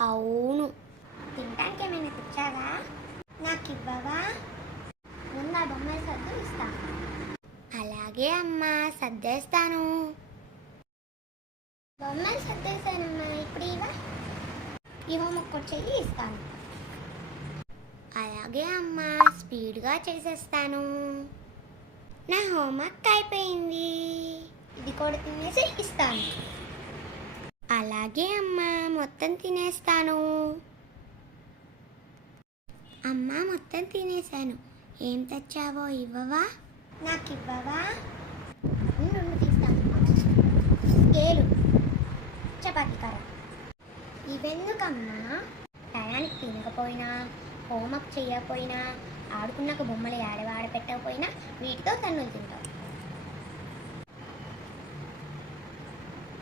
అవును. తినడానికి ఏమైనా తెచ్చావా? నాకు ఇవ్వవా? ముందు ఆ బొమ్మల సర్దు ఇస్తాను. అలాగే అమ్మా, సర్దేస్తాను. బొమ్మలు సర్దేశానమ్మా, ఇప్పుడు ఇవా ఈ హోంవర్క్ చెయ్యి, ఇస్తాను. అలాగే అమ్మా, స్పీడ్గా చేసేస్తాను. నా హోంవర్క్ అయిపోయింది. ఇది కూడా తినేసి ఇస్తాను. అలాగే అమ్మా, మొత్తం తినేస్తాను. అమ్మా, మొత్తం తినేసాను. ఏం తెచ్చావో ఇవ్వవా? నాకు ఇవ్వవా? నుండి తీస్తాను. స్కేలు, చపాతీ కర్ర. ఇవెందుకమ్మా? టయానికి తినకపోయినా, హోంవర్క్ చేయకపోయినా, ఆడుకున్నాక బొమ్మలు ఆడపెట్టకపోయినా వీటితో తన్నులు తింటావు.